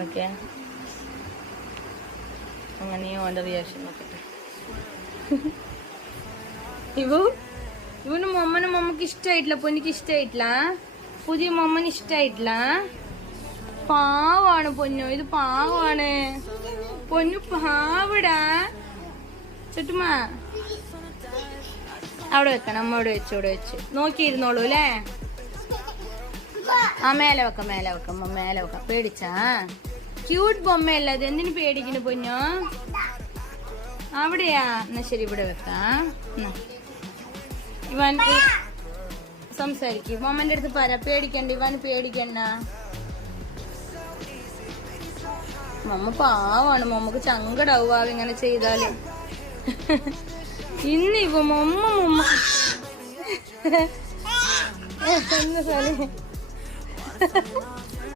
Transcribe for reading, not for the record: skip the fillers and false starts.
നിൽക്കേ അങ്ങനെയോ ഓൻ്റെ റിയാക്ഷൻ നോക്കട്ടെ. ഇവന് മമ്മക്ക് ഇഷ്ടമായിട്ടില്ല, പൊന്നിക്ക് ഇഷ്ടമായിട്ടില്ല, പുതിയ മമ്മന് ഇഷ്ടമായിട്ടില്ല. പാവാണ് പൊന്നു, ഇത് പാവാണ് പൊന്നു, പാവിടാ. ചുറ്റുമ്മ അവിടെ വെക്കണം, അമ്മ അവിടെ വെച്ച് നോക്കിയിരുന്നോളൂ അല്ലേ. ആ മേലെ വെക്കാം മേലെ വെക്കാം. പേടിച്ചാ? ക്യൂട്ട് ബൊമ്മയല്ല അത്, എന്തിനു പേടിക്കുന്നു പൊന്നോ? അവിടെയാ? എന്നാ ശരി, ഇവിടെ വെക്കാം. ഇവൻ സംസാരിക്കും, മമ്മന്റെ അടുത്ത് പറ, പേടിക്കണ്ട, ഇവൻ പേടിക്കണ്ട. മമ്മ പാവാണ്, മമ്മക്ക് സങ്കടാവുക ഇങ്ങനെ ചെയ്താല്. ഇന്നിപ്പോ മമ്മ എന്ന്